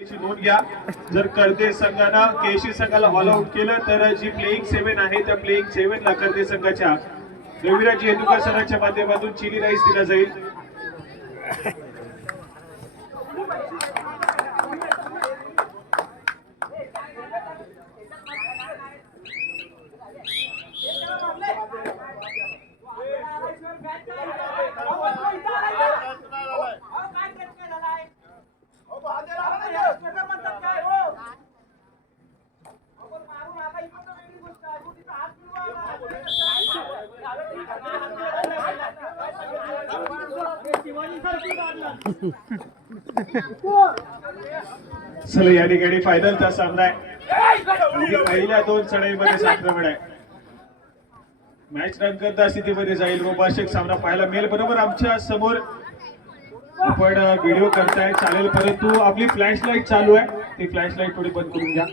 नोंद घ्या. जर कर्दे संघानं केशी संघाला ऑल आउट केलं तर जी प्लेइंग 7 आहे त्या प्लेइंग 7 ला कर्दे संघाच्या रविराज येदुकर सरांच्या माध्यमातून चिली राईस दिला जाईल. चला या ठिकाणी फायनलचा सामना आहे. पहिल्या दोन चढाईमध्ये आक्रमण आहे. मॅच रंगतदार स्थितीमध्ये जाईल. रोमांचक सामना पाहायला मिळेल. बरोबर आमच्या समोर आपण व्हिडिओ करताय चालेल, परंतु आपली फ्लॅश लाईट चालू आहे. ती फ्लॅश लाईट थोडी बंद करून घ्या.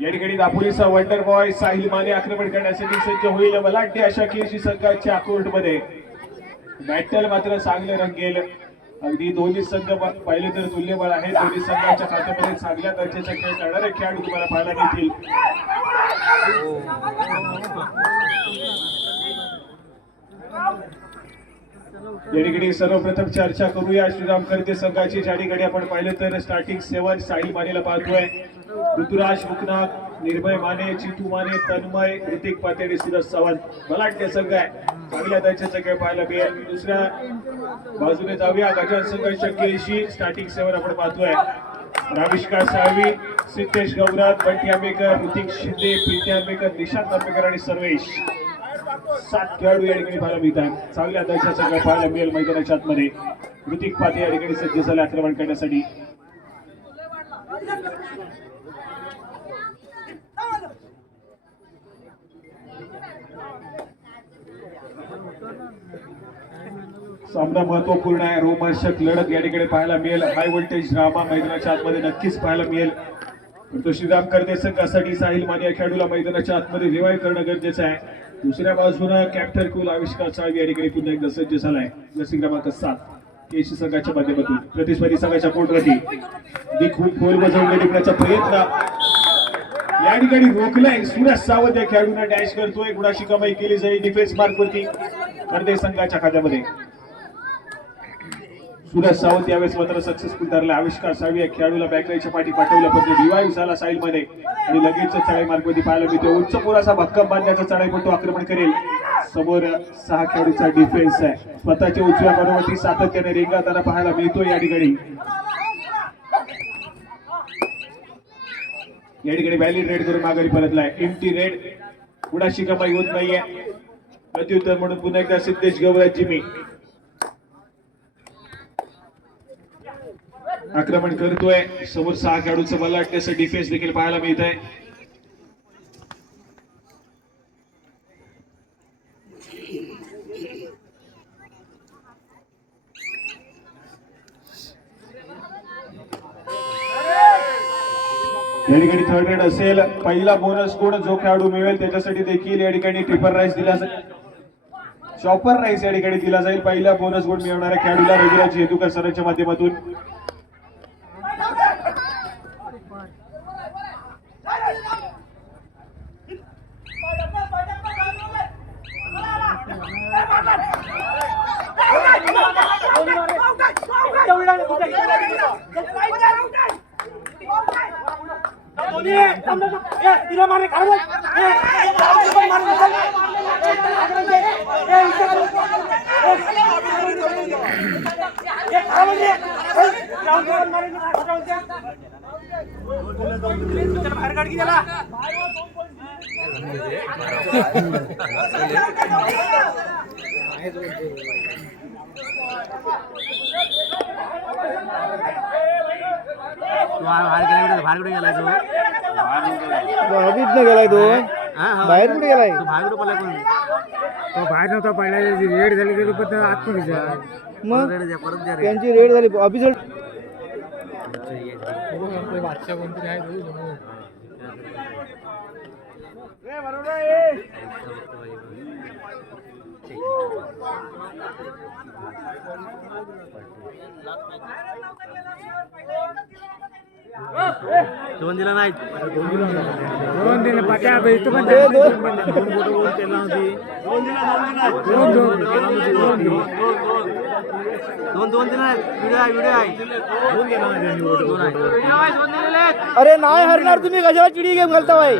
या ठिकाणी दापोलीचा वंडर बॉय साहिल माने आक्रमण करण्यासाठी सज्ज होईल. मला वाटते अशा केशी संघाच्या कोर्टमध्ये बॅटल मात्र चांगले रंगेल. अगदी दोन्ही संघ पाहिले तर तुल्यबळ आहेत. दोन्ही संघाच्या खात्यामध्ये चांगल्या दर्जाचा खेळ करणारे खेळाडू तुम्हाला पाहायला मिळतील. या ठिकाणी सर्वप्रथम चर्चा करूया श्रीराम कर्दे संघाची. ज्या ठिकाणी आपण पाहिलं तर स्टार्टिंग 7 साहिल मानेला पाहतोय. ऋतुराज मुकनाथ, निर्भय माने, चितू माने, तन्मय, ऋतिक पातेडे, सुरज सावंत. मला वाटते संघ आहे चांगल्या दर्जाचा खेळ पाहायला मिळेल. दुसऱ्या बाजूने जाऊया गजान संघाच्या केशी. स्टार्टिंग 7 आपण पाहतोय. राविष्कार साळवी, सिद्धेश गौरव, बंटी आंबेकर, ऋतिक शिंदे, प्रीती आंबेकर, निशांत आंबेकर आणि सर्वेश. 7 खेळाडू या ठिकाणी पाहायला मिळतात. चांगल्या दर्जाचा खेळ पाहायला मिळेल मैदानाच्या आतमध्ये. ऋतिक पाते या ठिकाणी सज्ज झाले आक्रमण करण्यासाठी. सामना महत्वपूर्ण आहे. रोमांचक लढत या ठिकाणी पाहायला मिळेल. हाय व्होल्टेज ड्रामा मैदानाच्या आतमध्ये नक्कीच पाहायला मिळेल. तो श्रीराम कर्दे संघासाठी साहिल माने या खेळाडूला मैदानाच्या आतमध्ये रिवाईव्ह करणं गरजेचं आहे. दुसऱ्या बाजूला कॅप्टन कुल आविष्कार साळवी या ठिकाणी पुन्हा एकदा सज्ज झालाय. जर्सी क्रमांक 7 केशी संघाच्या माध्यमातून प्रतिस्पर्धी संघाच्या कोर्टवरती खूप खोल बजावून टिपण्याचा प्रयत्न या ठिकाणी रोखलाय. सूरज सावंत या खेळाडूंना डॅश करतोय. गुणाची कमाई केली जाईल डिफेन्स मार्क वरती कर्दे संघाच्या खात्यामध्ये. सूरज सावंत यावेळेस मात्र सक्सेसफुल ठरला. आविष्कार साळवी या खेळाडूला बॅकलाईनच्या पाठी पाठवलं, पण रिवाईव्ह झाला साहिल मध्ये आणि लगेच चढाई मार्गमध्ये पाहायला मिळते. उंच पुराचा भक्कम बांधण्याचा चढाईपटू आक्रमण करेल. समोर 6 खेळाडूचा डिफेन्स आहे. स्वतःच्या उजव्या बरोबर सातत्याने रेंगाळताना पाहायला मिळतोय. या ठिकाणी व्हॅलिड रेड करून माघारी परतलाय. MT red. कुणाची कमाई होत नाहीये. प्रत्युत्तर म्हणून पुन्हा एकदा सिद्धेश गौरव जिमी आक्रमण करतोय. समोर 6 खेळाडूचं मला वाटतं असं डिफेन्स देखील पाहायला मिळत आहे. या ठिकाणी थर्ड रेड असेल. पहिला बोनस गुण जो खेळाडू मिळेल त्याच्यासाठी देखील या ठिकाणी ट्रिपल राईस दिला जाईल. चॉपर राईस या ठिकाणी दिला जाईल. पहिला बोनस गुण मिळवणाऱ्या खेळाडूला रविराज येदुकर सरांच्या माध्यमातून. गेलाय तो बाहेर कुठे गेलाय? तो बाहेर नव्हता पहिला रेड झाली गेली पण आतमध्ये मग त्यांची रेड झाली ऑफिसर बादशाह कोणतरी आहे दोन दिला नाही दोन दिले पाट्या इथं पण दोन दिला अरे नाही हरणार तुम्ही कशाला चिडी गेम घालता बाई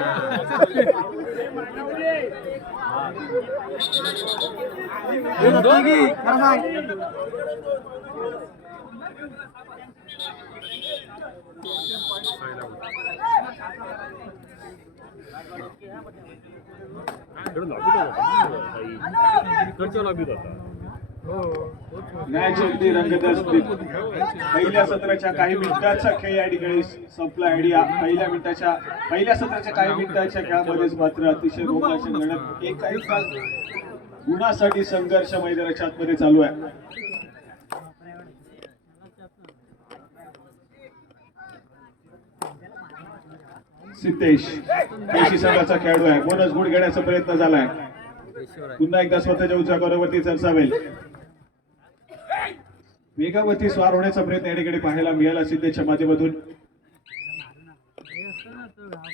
मॅच अगदी रंगतदार. पहिल्या सत्राच्या काही मिनिटांचा खेळ या ठिकाणी संपला. आयडिया पहिल्या सत्राच्या काही मिनिटांच्या खेळामध्येच मात्र अतिशय रोमांचक लढत एकाही तास गुणासाठी संघर्ष मैदानाच्या आतमध्ये चालू आहे. सिद्धेश केशी संघाचा खेळाडू आहे. बोनस गुण घेण्याचा प्रयत्न झालाय. पुन्हा एकदा स्वतःच्या उजव्या कॉर्नरवरती चर्चावेल. वेगावरती स्वार होण्याचा प्रयत्न या ठिकाणी पाहायला मिळाला सिद्धेशच्या माध्यमातून.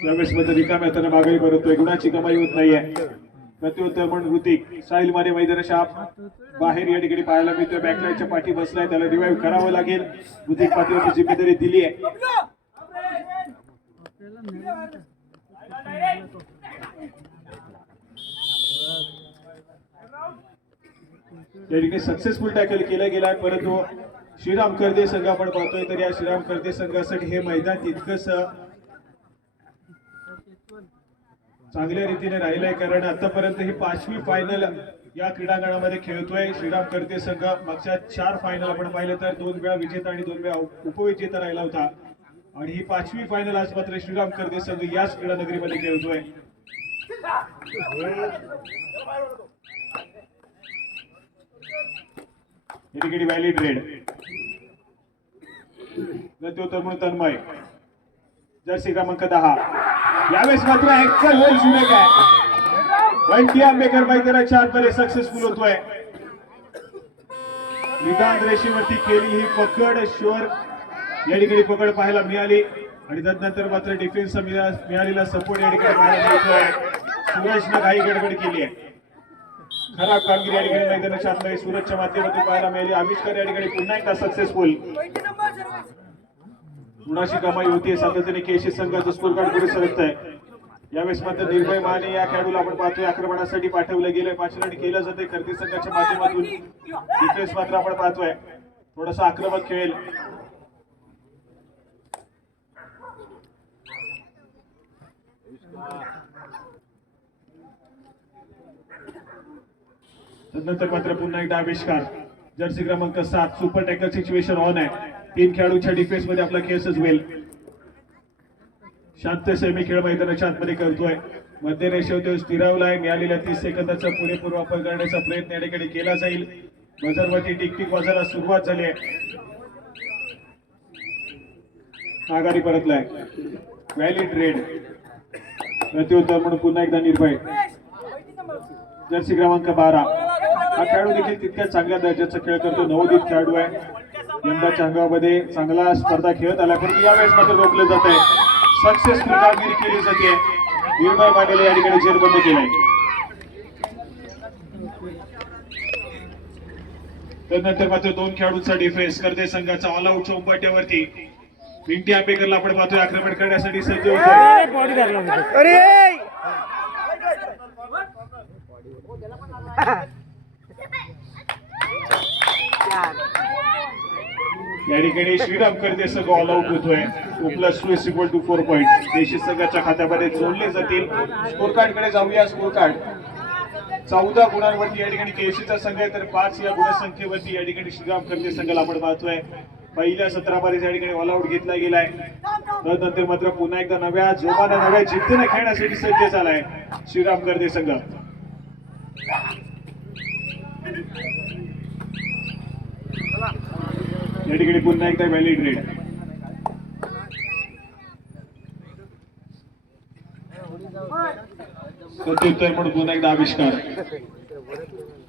यावेळेस मध्ये रिकाम्या हाताने माघारी परततोय. गुणाची कमाई होत नाहीये. प्रत्युत्तर म्हणून ऋतिक साहिल माने मैदानाच्या बाहेर या ठिकाणी पाहायला मिळतोय. बॅकलाईनच्या पाठी बसलाय. त्याला रिवाइव्ह करावं लागेल. ऋतिक पाठीवरची जिम्मेदारी दिली आहे. या ठिकाणी सक्सेसफुल टॅकल केला गेलाय. परंतु श्रीराम कर्दे संघ आपण पाहतोय तर या श्रीराम कर्दे संघासाठी हे मैदान तितकंच चांगल्या रीतीने राहिलंय. कारण आतापर्यंत ही 5वी फायनल या क्रीडांगणामध्ये खेळतोय श्रीराम कर्दे संघ. मागच्या 4 फायनल आपण पाहिलं तर 2 वेळा विजेता आणि 2 वेळा उपविजेता राहिला होता. आणि ही 5वी फायनल आज मात्र श्रीराम कर्दे संघ याच क्रीडा नगरीमध्ये खेळतोय. व्हॅलिड रेड प्रत्युत्तर म्हणून तन्मय जर्सी क्रमांक 10. यावेळेस मात्र ऍक्सल होल शुनक आहे. बंटी आंबेकर मैदानाच्या आतमध्ये सक्सेसफुल होतोय. निदान रेषेवरती केली ही पकड. शुअर या ठिकाणी पकड पाहायला मिळाली आणि त्यानंतर मात्र डिफेन्सचा मिळालेला सपोर्ट या ठिकाणी पाहायला मिळतोय. सूरजनं काही गडबड केली आहे. खराब कामगिरी या ठिकाणी मैदानाच्या आतमध्ये सूरजच्या माध्यमातून पाहायला मिळाली. आविष्कार या ठिकाणी पुन्हा एकदा सक्सेसफुल. गुणाची कमाई होती. सातत्याने केशी संघाचं स्कोर कार्ड पुढे सरकत आहे. यावेळेस मात्र निर्भय माने या खेळाडूला आपण पाहतोय आक्रमणासाठी पाठवलं गेलंय. पाचलण केलं जाते कर्दे संघाच्या माध्यमातून. डिफेन्स मात्र आपण पाहतोय थोडासा आक्रमक खेळेल. त्यानंतर मात्र पुन्हा एकदा आविष्कार जर्सी क्रमांक 7. सुपर टॅकल सिच्युएशन ऑन आहे. 3 खेळाडूंच्या डिफेन्स मध्ये आपला खेळ सजवेल. शांत सेमी खेळ मैदानाच्या आतमध्ये करतोय. मध्य रेषेवर स्थिरावलाय. मिळालेल्या 30 सेकंदाचा पुरेपूर वापर करण्याचा प्रयत्न या ठिकाणी केला जाईल. बझरवरती टिकटिक वाजायला सुरुवात झाली आहे. माघारी परतलाय. व्हॅलिड रेड प्रत्युत्तर म्हणून पुन्हा एकदा निर्भय जर्सी क्रमांक 12. हा खेळाडू देखील तितक्याच चांगल्या दर्जाचा खेळ करतो. नवोदित खेळाडू आहे. यंदाच्या हंगामामध्ये चांगला स्पर्धा खेळत आला परंतु यावेळेस मात्र रोखलं जात आहे. सक्सेसफुल कामगिरी केली जाते. निर्भय मानेला या ठिकाणी जेरबंद केलाय. त्यानंतर मात्र 2 खेळाडूंचा डिफेन्स कर्दे संघाचा ऑल आउट उंबरठ्यावरती. पिंटी आंबेकरला आपण पाहतोय आक्रमण करण्यासाठी सज्ज होतोय. अरे या ठिकाणी श्रीराम कर्दे संघ ऑल आउट होतोय. 2+2 = 4 पॉईंट देशी संघाच्या खात्यामध्ये जोडले जातील. स्कोर कार्ड कडे जाऊया. स्कोर कार्ड 14 गुणांवरती या ठिकाणी केशीचा संघ आहे तर 5 या गुणसंख्येवरती या ठिकाणी श्रीराम कर्दे संघाला आपण पाहतोय. पहिल्या सत्रामध्ये या ठिकाणी ऑल आउट घेतला गेलाय. त्यानंतर मात्र पुन्हा एकदा नव्या जोमाने नव्या जिद्दीने खेळण्यासाठी सज्ज झालाय श्रीराम कर्दे संघ. या ठिकाणी पुन्हा एकदा व्हॅलिड रेड प्रत्युत्तर म्हणून पुन्हा एकदा आविष्कार.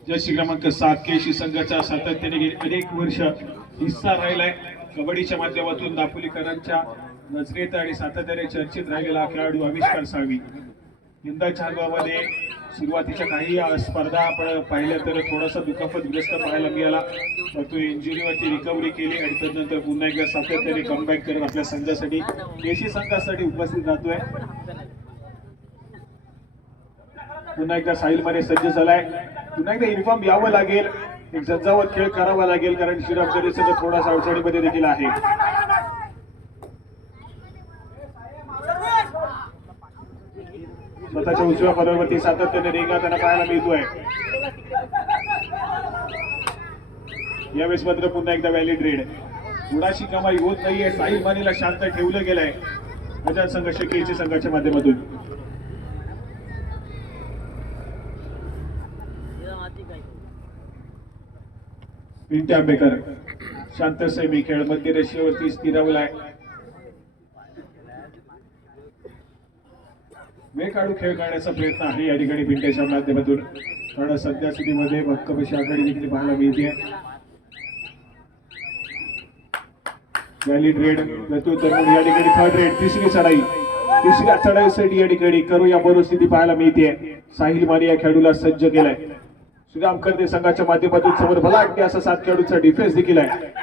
जर्सी क्रमांक 7 केशी संघाचा सातत्याने गेली अनेक वर्ष हिस्सा राहिलाय कबड्डीच्या माध्यमातून दापोलीकरांच्या नजरेत आणि सातत्याने चर्चेत राहिलेला हा खेळाडू आविष्कार साळवी. यंदाच्या हंगामामध्ये सुरुवातीच्या काही स्पर्धा आपण पाहिल्या तर थोडासा दुखापतग्रस्त पाहायला मिळाला, तो इंजुरीवरती रिकव्हरी केली आणि त्यानंतर पुन्हा एकदा सातत्याने कमबॅक करत आपल्या संघासाठी केशी संघासाठी उपस्थित राहतोय. पुन्हा एकदा साहिल माने सज्ज झालाय. पुन्हा एकदा युनिफॉर्म यावं लागेल, एक झंझावत खेळ करावा लागेल कारण श्रीराम करेसंघ थोडासा अडचणीमध्ये देखील आहे. स्वतःच्या उजव्या पदावरती सातत्याने रेंगाळताना पाहायला मिळतोय. यावेळेस मात्र पुन्हा एकदा व्हॅलिड रेड. गुणाची कमाई होत नाहीये. साहिल मानेला शांत ठेवलं गेलंय आझाद संघ शकीलच्या संघाच्या माध्यमातून. पिंटे आंबेकर शांत सेमी खेळ मध्य रेषेवरती स्थिरावलाय. वेळ काढू खेळ करण्याचा प्रयत्न आहे या ठिकाणी पिंट्याच्या माध्यमातून, कारण सध्या स्थितीमध्ये भक्कमशी आघाडी देखील पाहायला मिळते. व्हॅलिड रेड प्रत्युत्तर म्हणून या ठिकाणी थर्ड रेड. तिसऱ्या चढाईसाठी या ठिकाणी करू या परिस्थिती पाहायला मिळते. साहिल माने या खेळाडूला सज्ज केलाय. श्रीराम करते संघाच्या माध्यमातून समोर भलाटते असा 7 खेळाडूचा डिफेन्स देखील आहे.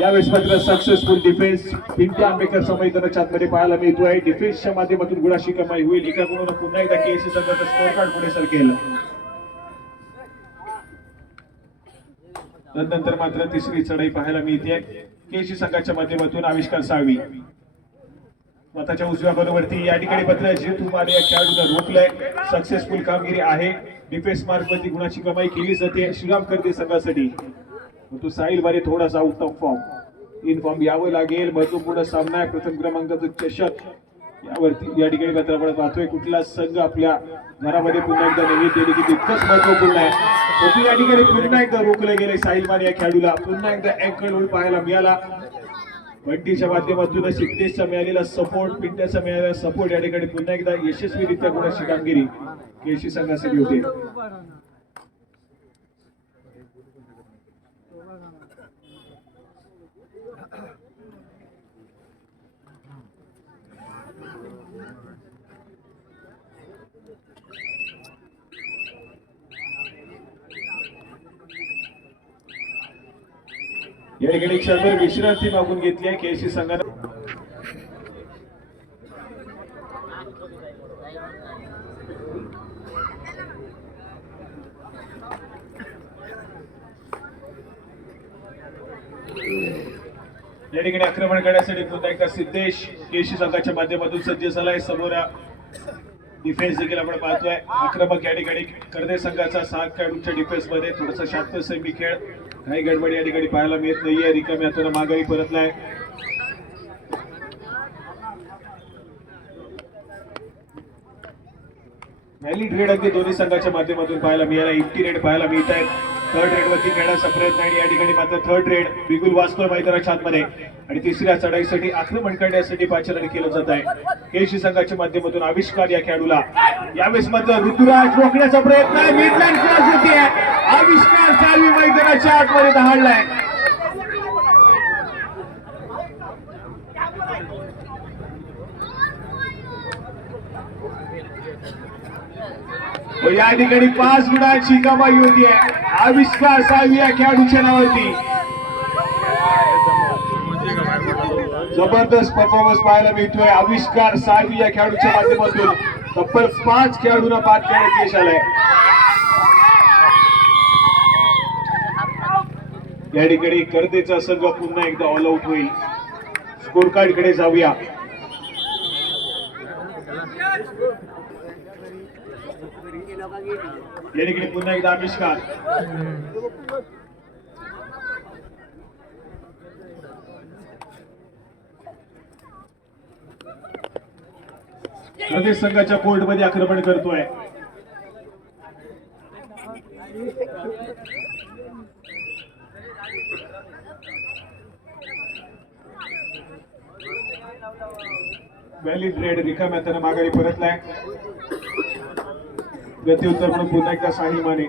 यावेळेस मात्र सक्सेसफुल डिफेन्स पिंटे आंबेकर मैदानाच्या आतमध्ये पाहायला मिळतोय. डिफेन्सच्या माध्यमातून गुणाची कमाई होईल. एका गुणानं पुन्हा एकदा केसी संघाचा स्कोर कार्ड पुढे सरकेल. नंतर मात्र तिसरी चढाई पाहायला मिळते केसी संघाच्या माध्यमातून आविष्कार साळवी. स्वतःच्या उजव्या बरोबरती या ठिकाणी मात्र जितू माने या खेळाडूला रोखलंय. सक्सेसफुल कामगिरी आहे. डिफेन्स मार्कवरती गुणाची कमाई केली जाते श्रीराम करते संघासाठी. तो साहिल माने थोडासा out of form. In form यावं लागेल. महत्वपूर्ण सामना आहे. प्रथम क्रमांकाचं चषक यावरती या ठिकाणी मात्र आपण पाहतोय कुठला संघ आपल्या घरामध्ये पुन्हा एकदा नवीन केली की तितकंच महत्वपूर्ण आहे. परंतु या ठिकाणी पुन्हा एकदा रोखले गेले साहिल माने या खेळाडूला. पुन्हा एकदा अँकल होल्ड पाहायला मिळाला. बंटीच्या माध्यमातून सिद्धेशचा मिळालेला सपोर्ट, पिंट्याचा मिळालेला सपोर्ट या ठिकाणी पुन्हा एकदा यशस्वीरित्या गुणाची कामगिरी केसी संघासाठी होते. या ठिकाणी क्षणभर विश्रांती मागून घेतली आहे केसी संघानं. या ठिकाणी आक्रमण करण्यासाठी पुन्हा एकदा सिद्धेश केसी संघाच्या माध्यमातून सज्ज झालाय. समोर डिफेन्स देखील आपण पाहतोय. आक्रमक या ठिकाणी करदे संघाचा 7 खेळाडूंच्या डिफेन्स मध्ये थोडासा शांत सेमी खेळ, काही गडबडी या ठिकाणी पाहायला मिळत नाहीये. रिकाम्या हाताने माघारी परतलाय. व्हॅलिड रेड अगदी दोन्ही संघाच्या माध्यमातून पाहायला मिळाला. इम्प्टी रेड पाहायला मिळत आहेत. थर्ड रेड वरती खेळण्याचा प्रयत्न आणि या ठिकाणी मात्र थर्ड रेड बिगुल वाचतोय मैदानाच्या आतमध्ये आणि तिसऱ्या चढाईसाठी आक्रमण करण्यासाठी पाचारण केलं जात आहे. केसी संघाच्या माध्यमातून आविष्कार या खेळाडूला. यावेळेस मात्र ऋतुराज रोखण्याचा प्रयत्न आहे. मिडलँड क्रॉस होती आहे. आविष्कार साळवी मैदानाच्या आतमध्ये दहाडलाय. या ठिकाणी 5 गुणांची कमाई होती आहे आविष्कार साळवी या खेळाडूच्या नावावरती. जबरदस्त परफॉर्मन्स पाहायला मिळतोय आविष्कार साळवी या खेळाडूच्या माध्यमातून. तब्बल 5 खेळाडूंना बाद करण्यात यश आलंय. या ठिकाणी करतेचा संघ पुन्हा एकदा ऑल आउट होईल. स्कोर कार्ड कडे जाऊया. या ठिकाणी पुन्हा एकदा आविष्कार. प्रदेश संघाच्या कोर्टमध्ये आक्रमण करतोय. व्हॅलिड रेड रिकाम्या त्यानं माघारी परतलाय. गती-उत्तर म्हणून पुन्हा एकदा साहिल माने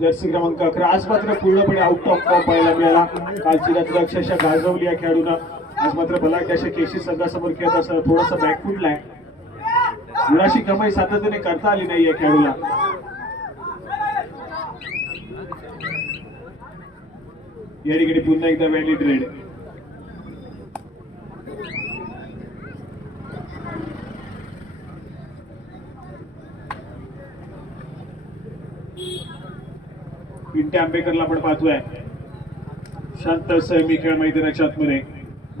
जर्सी क्रमांक 11. आज मात्र पूर्णपणे आउट ऑफ फॉर्म पाहायला मिळाला. कालची रात्र अक्षरशः गाजवली या खेळाडूंना. आज मात्र बलाढ्य अशा केसी संघासमोर खेळत असताना थोडासा बॅक फुटलाय. गुणाशी कमाई सातत्याने करता आली नाही या खेळाडूला. या ठिकाणी पुन्हा एकदा व्हॅलिड रेड. पिंट्या आंबेकरला आपण पाहतोय शांत संयमी खेळ मैदानाच्या आतमध्ये.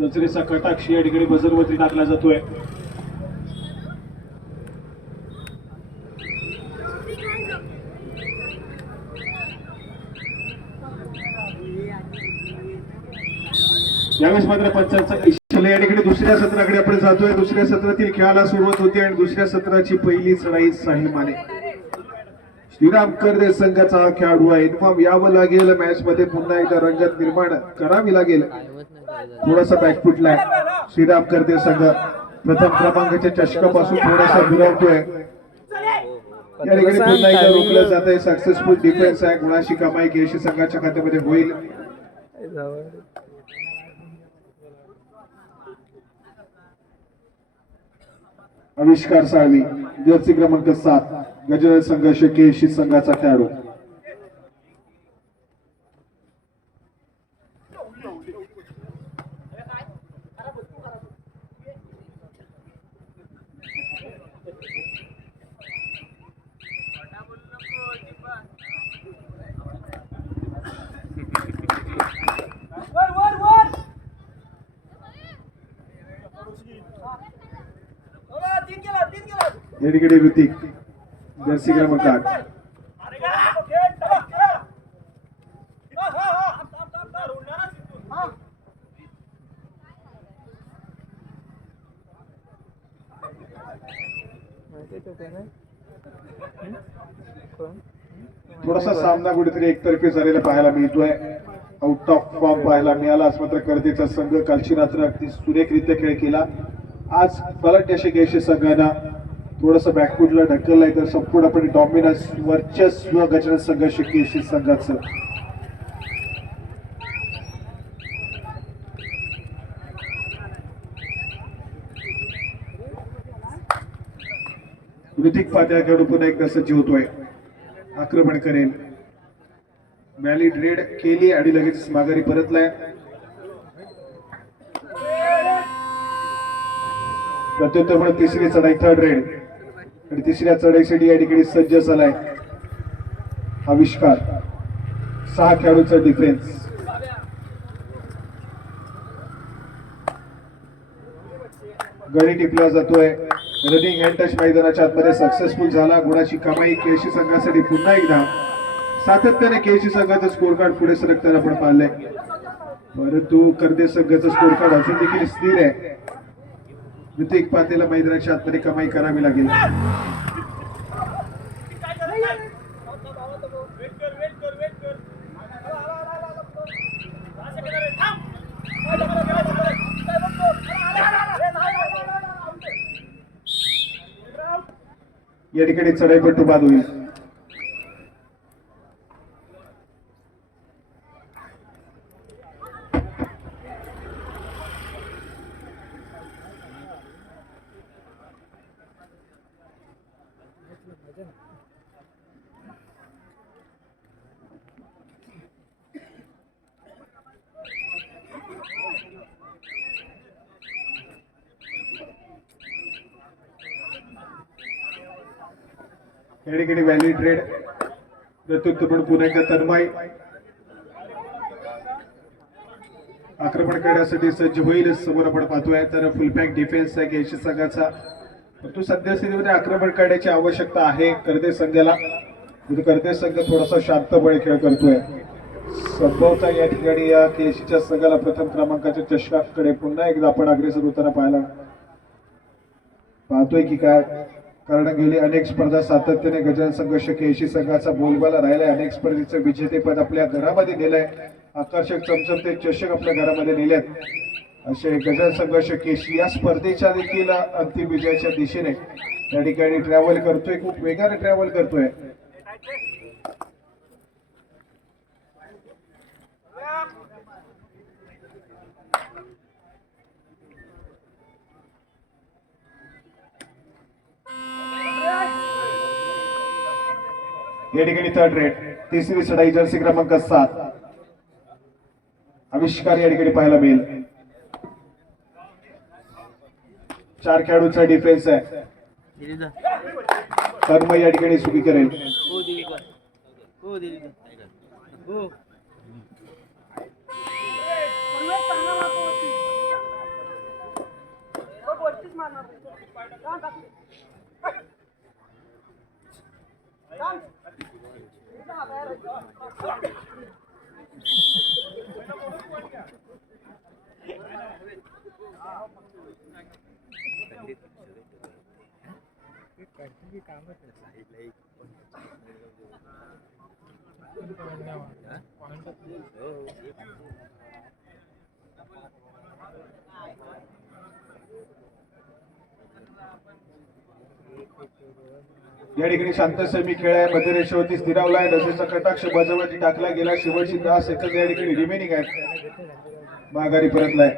नजरेचा कटाक्ष या ठिकाणी बजरवरती टाकला जातोय. यावेळेस मात्र पंचांचा इशारा. या ठिकाणी दुसऱ्या सत्राकडे आपण जातोय. दुसऱ्या सत्रातील खेळाला सुरुवात होती आणि दुसऱ्या सत्राची पहिली चढाई साहिल माने श्रीराम करदे संघाचा हा खेळाडू आहे. इन्फॉर्म यावं लागेल. मॅच मध्ये पुन्हा एकदा रंगत निर्माण करावी लागेल. थोडासा बॅकफुटलाय श्रीराम करदे संघ. प्रथम क्रमांकाच्या चषकापासून थोडासा दुरावतोय. या ठिकाणी पुन्हा एकदा रोखलं जात आहे. सक्सेसफुल डिफेन्स आहे. गुणाशी कमाई केशी संघाच्या खात्यामध्ये होईल. आविष्कार साळवी जर्सी क्रमांक 7 गजानन संघर्ष केशी संघाचा खेळाडू. या ठिकाणी ऋतिक जर्सी क्रमांक 8. थोडासा सामना कुठेतरी एकतर्फी झालेला पाहायला मिळतोय. आउट ऑफ फॉर्म पाहायला मिळाला. आज मात्र करदेचा संघ कालची रात्र अगदी सुरेखरित्या खेळ केला. आज बलाढ्य अशा केशी संघांना थोडंसं बॅकफुटला ढकललंय तर संपूर्णपणे डॉमिनन्स वर्चस्व गजानन संघर्ष केसी संघाचं. ऋतिक पात्याकडून पुन्हा एकदा सज्ज होतोय. आक्रमण करेल. व्हॅलिड रेड केली आणि लगेच माघारी परतलाय. प्रत्युत्तर म्हणून तिसरी चढाई थर्ड रेड आणि तिसऱ्या चढाईसाठी या ठिकाणी सज्ज झालाय आविष्कार. 6 खेळाडूचा डिफेन्स. गडी टिपला जातोय. रनिंग हँड टच मैदानाच्या आतमध्ये सक्सेसफुल झाला. गुणाची कमाई केशी संघासाठी पुन्हा एकदा. सातत्याने केशी संघाचं स्कोर कार्ड पुढे सरकताना आपण पाहिलंय परंतु करदे संघाचं स्कोर कार्ड अजून देखील स्थिर आहे. ऋतिक पातेला मैदानाच्या आतमध्ये कमाई करावी लागेल. या ठिकाणी चढाईपट्टू बाद होईल. या ठिकाणी व्हॅलिड रेड प्रत्युत्तर पण पुन्हा एकदा तन्मय आक्रमण करण्यासाठी सज्ज होईल. समोर आपण पाहतोय तर फुल बॅक डिफेन्स आहे केशी संघाचा. परंतु सध्या स्थितीमध्ये आक्रमण करण्याची आवश्यकता आहे करदे संघाला. करदे संघ थोडासा शांतपणे खेळ करतोय. संभवता या ठिकाणी या केशीच्या संघाला प्रथम क्रमांकाच्या चषकाकडे पुन्हा एकदा आपण अग्रेसर होताना पाहतोय की काय. कारण गेली अनेक स्पर्धा सातत्याने गजानन संघर्ष केशी संघाचा बोलबाला राहिलाय. अनेक स्पर्धेचं विजेतेपद आपल्या घरामध्ये नेलंय. आकर्षक चमचमते चषक आपल्या घरामध्ये नेलेत असे गजर संघर्ष केशी या स्पर्धेच्या देखील अंतिम विजयाच्या दिशेने त्या ठिकाणी ट्रॅव्हल करतोय, खूप वेगाने ट्रॅव्हल करतोय. या ठिकाणी थर्ड रेड, तिसरी चढाई जर्सी क्रमांक 7 आविष्कार या ठिकाणी पाहायला मिळेल. 4 खेळाडूंचा डिफेन्स आहे. तन्मय या ठिकाणी सुखी करेल. या ठिकाणी शांत सेमी खेळ आहे. मध्य रेषेवरती स्थिरावलाय. नजरेचा कटाक्ष बाजूवरती टाकला गेला. शेवटची 10 सेकंद या ठिकाणी रिमेनिंग आहेत. माघारी परतलाय.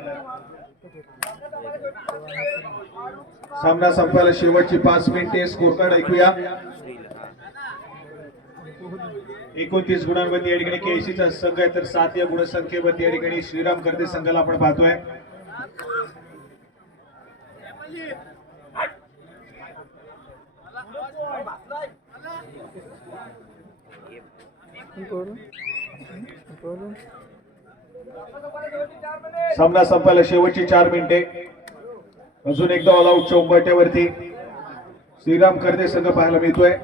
सामना संपायला शेवटची 5 मिनिटे. स्कोर कार्ड ऐकूया. 29 गुणांवरती या ठिकाणी केसीचा संघ आहे, तर 7 या गुणसंख्येवरती या ठिकाणी श्रीराम कर्दे संघाला आपण पाहतोय. सामना संपायला शेवटची 4 मिनिटे. अजून एकदा ऑल आउटच्या उंबरठ्यावरती श्रीराम कर्दे संघ पाहायला मिळतोय.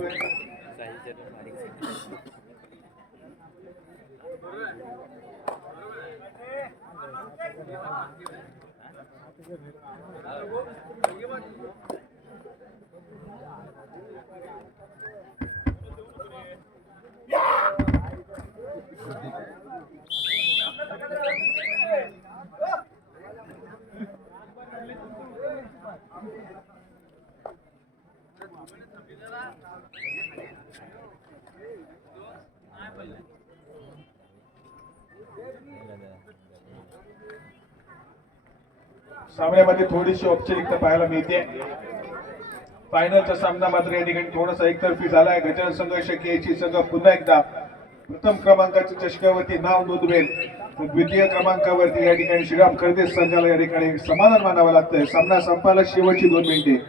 सामन्यामध्ये थोडीशी औपचारिकता पाहायला मिळते. फायनलचा सामना मात्र या ठिकाणी थोडासा एकतर्फी झालाय. गजानन संघर्ष केची संघ पुन्हा एकदा प्रथम क्रमांकाच्या चषकावरती नाव नोंदवेल, तर द्वितीय क्रमांकावरती या ठिकाणी श्रीराम कर्दे संघाला या ठिकाणी समाधान मानावं लागतंय. सामना संपायला शेवटची 2 मिनिटे.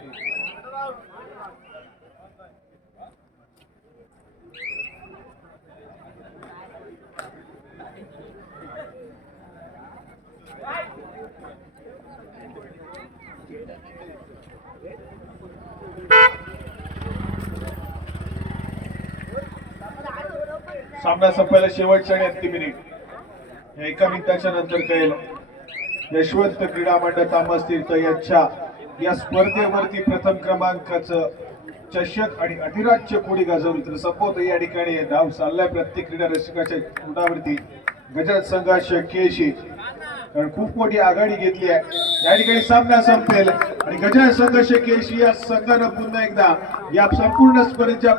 सामना संपायला शेवटच्या आणि अंतिम मिनिट. या 1 मिनिटाच्या नंतर कळेल यशवंत क्रीडा मंडळ तामस तीर्थ यांच्या या स्पर्धेवरती प्रथम क्रमांकाचं चषक आणि अधिराज्य कोडी गाजवली. तर संपवत या ठिकाणी धाव चाललाय प्रत्येक क्रीडा रसिकाच्या तोंडावरती. गजराज संघर्ष केशी कारण खूप मोठी आघाडी घेतली आहे. या ठिकाणी सामना संपेल आणि गजराज संघर्ष केशी या संघानं पुन्हा एकदा या संपूर्ण स्पर्धेच्या